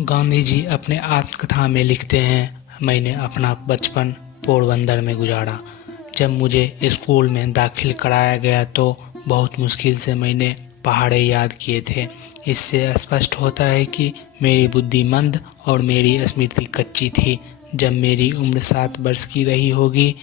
गांधी जी अपने आत्मकथा में लिखते हैं, मैंने अपना बचपन पोरबंदर में गुजारा। जब मुझे स्कूल में दाखिल कराया गया तो बहुत मुश्किल से मैंने पहाड़े याद किए थे। इससे स्पष्ट होता है कि मेरी बुद्धि मंद और मेरी स्मृति कच्ची थी। जब मेरी उम्र 7 वर्ष की रही होगी,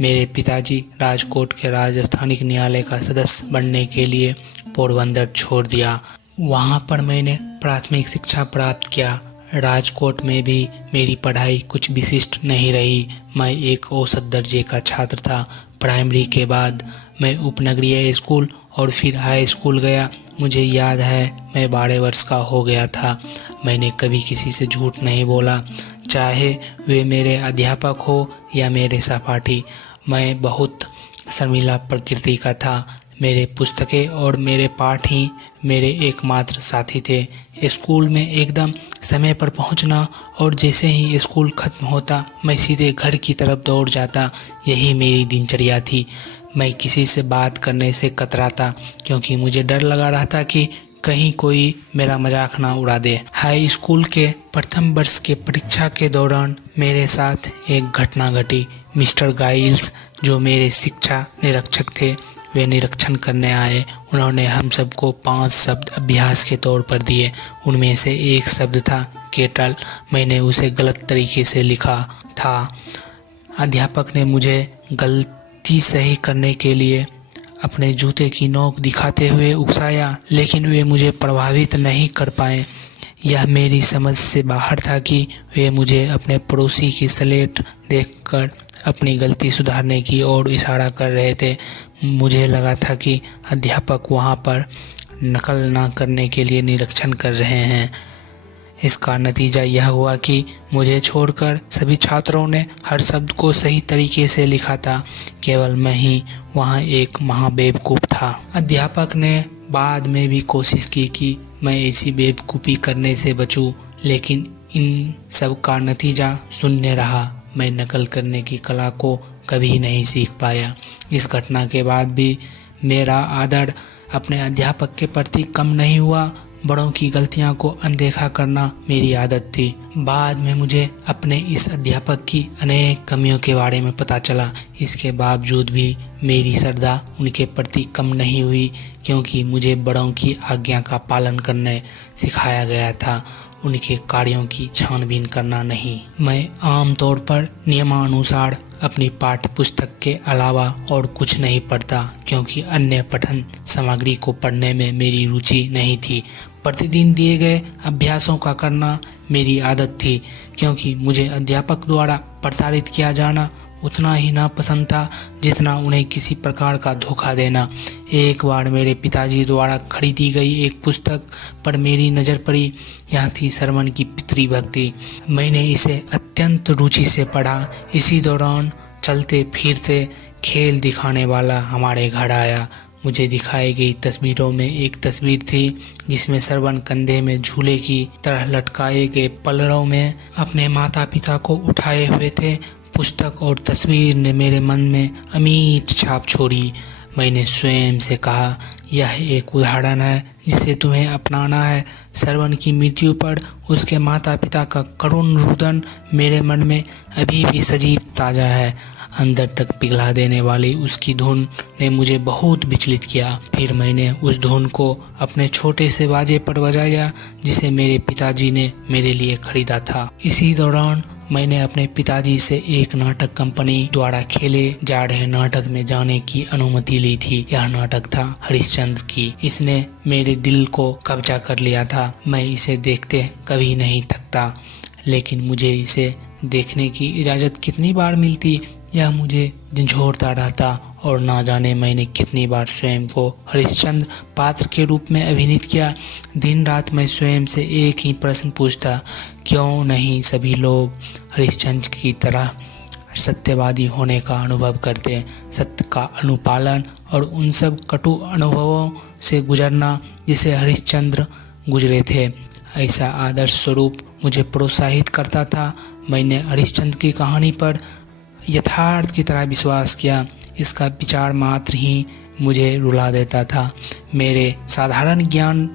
मेरे पिताजी राजकोट के राजस्थानिक न्यायालय का सदस्य बनने के लिए पोरबंदर छोड़ दिया। वहाँ पर मैंने प्राथमिक शिक्षा प्राप्त किया। राजकोट में भी मेरी पढ़ाई कुछ विशिष्ट नहीं रही। मैं एक औसत दर्जे का छात्र था। प्राइमरी के बाद मैं उपनगरीय स्कूल और फिर हाई स्कूल गया। मुझे याद है मैं 12 वर्ष का हो गया था। मैंने कभी किसी से झूठ नहीं बोला, चाहे वे मेरे अध्यापक हो या मेरे सहपाठी। मैं बहुत शर्मीला प्रकृति का था। मेरे पुस्तकें और मेरे पाठ ही मेरे एकमात्र साथी थे। स्कूल में एकदम समय पर पहुंचना और जैसे ही स्कूल खत्म होता मैं सीधे घर की तरफ दौड़ जाता। यही मेरी दिनचर्या थी। मैं किसी से बात करने से कतराता क्योंकि मुझे डर लगा रहता कि कहीं कोई मेरा मजाक ना उड़ा दे। हाई स्कूल के प्रथम वर्ष के परीक्षा के दौरान मेरे साथ एक घटना घटी। मिस्टर गाइल्स, जो मेरे शिक्षा निरीक्षक थे, वे निरीक्षण करने आए। उन्होंने हम सबको 5 शब्द अभ्यास के तौर पर दिए। उनमें से एक शब्द था केटल। मैंने उसे गलत तरीके से लिखा था। अध्यापक ने मुझे गलती सही करने के लिए अपने जूते की नोक दिखाते हुए उकसाया, लेकिन वे मुझे प्रभावित नहीं कर पाए। यह मेरी समझ से बाहर था कि वे मुझे अपने पड़ोसी की स्लेट देखकर अपनी गलती सुधारने की ओर इशारा कर रहे थे। मुझे लगा था कि अध्यापक वहाँ पर नकल ना करने के लिए निरीक्षण कर रहे हैं। इसका नतीजा यह हुआ कि मुझे छोड़कर सभी छात्रों ने हर शब्द को सही तरीके से लिखा था। केवल मैं ही वहाँ एक महाबेवकूफ़ था। अध्यापक ने बाद में भी कोशिश की कि मैं ऐसी बेवकूफ़ी करने से बचूं, लेकिन इन सब का नतीजा शून्य रहा। मैं नकल करने की कला को कभी नहीं सीख पाया। इस घटना के बाद भी मेरा आदर अपने अध्यापक के प्रति कम नहीं हुआ। बड़ों की गलतियां को अनदेखा करना मेरी आदत थी। बाद में मुझे अपने इस अध्यापक की अनेक कमियों के बारे में पता चला। इसके बावजूद भी मेरी श्रद्धा उनके प्रति कम नहीं हुई, क्योंकि मुझे बड़ों की आज्ञा का पालन करने सिखाया गया था, उनके कार्यों की छानबीन करना नहीं। मैं आमतौर पर नियमानुसार अपनी पाठ्य पुस्तक के अलावा और कुछ नहीं पढ़ता, क्योंकि अन्य पठन सामग्री को पढ़ने में मेरी रुचि नहीं थी। प्रतिदिन दिए गए अभ्यासों का करना मेरी आदत थी, क्योंकि मुझे अध्यापक द्वारा प्रताड़ित किया जाना उतना ही नापसंद था जितना उन्हें किसी प्रकार का धोखा देना। एक बार मेरे पिताजी द्वारा खरीदी गई एक पुस्तक पर मेरी नज़र पड़ी। यह थी सरवन की पितृभक्ति। मैंने इसे अत्यंत रुचि से पढ़ा। इसी दौरान चलते फिरते खेल दिखाने वाला हमारे घर आया। मुझे दिखाई गई तस्वीरों में एक तस्वीर थी जिसमें सरवन कंधे में झूले की तरह लटकाए गए पलड़ों में अपने माता पिता को उठाए हुए थे। पुस्तक और तस्वीर ने मेरे मन में अमिट छाप छोड़ी। मैंने स्वयं से कहा, यह एक उदाहरण है जिसे तुम्हें अपनाना है। सरवन की मृत्यु पर उसके माता पिता का करुण रुदन मेरे मन में अभी भी सजीव ताज़ा है। अंदर तक पिघला देने वाली उसकी धुन ने मुझे बहुत विचलित किया। फिर मैंने उस धुन को अपने छोटे से बाजे पर बजाया जिसे मेरे पिताजी ने मेरे लिए खरीदा था। इसी दौरान मैंने अपने पिताजी से एक नाटक कंपनी द्वारा खेले जा रहे नाटक में जाने की अनुमति ली थी। यह नाटक था हरिश्चंद्र की। इसने मेरे दिल को कब्जा कर लिया था। मैं इसे देखते कभी नहीं थकता, लेकिन मुझे इसे देखने की इजाज़त कितनी बार मिलती, यह मुझे झंझोड़ता रहता। और ना जाने मैंने कितनी बार स्वयं को हरिश्चंद्र पात्र के रूप में अभिनीत किया। दिन रात मैं स्वयं से एक ही प्रश्न पूछता, क्यों नहीं सभी लोग हरिश्चंद्र की तरह सत्यवादी होने का अनुभव करते, सत्य का अनुपालन और उन सब कटु अनुभवों से गुजरना जिसे हरिश्चंद्र गुजरे थे। ऐसा आदर्श स्वरूप मुझे प्रोत्साहित करता था। मैंने हरिश्चंद्र की कहानी पर यथार्थ की तरह विश्वास किया। इसका विचार मात्र ही मुझे रुला देता था। मेरे साधारण ज्ञान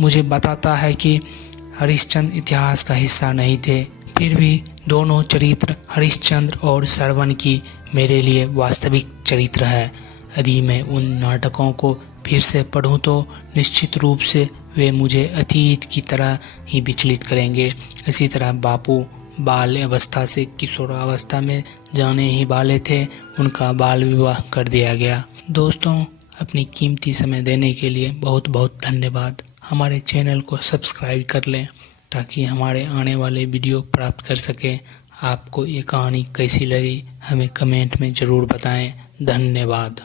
मुझे बताता है कि हरिश्चंद्र इतिहास का हिस्सा नहीं थे, फिर भी दोनों चरित्र हरिश्चंद्र और श्रवण की मेरे लिए वास्तविक चरित्र है। यदि मैं उन नाटकों को फिर से पढ़ूं तो निश्चित रूप से वे मुझे अतीत की तरह ही विचलित करेंगे। इसी तरह बापू बाल अवस्था से किशोरावस्था में जाने ही वाले थे, उनका बाल विवाह कर दिया गया। दोस्तों, अपनी कीमती समय देने के लिए बहुत बहुत धन्यवाद। हमारे चैनल को सब्सक्राइब कर लें ताकि हमारे आने वाले वीडियो प्राप्त कर सकें। आपको ये कहानी कैसी लगी हमें कमेंट में ज़रूर बताएं। धन्यवाद।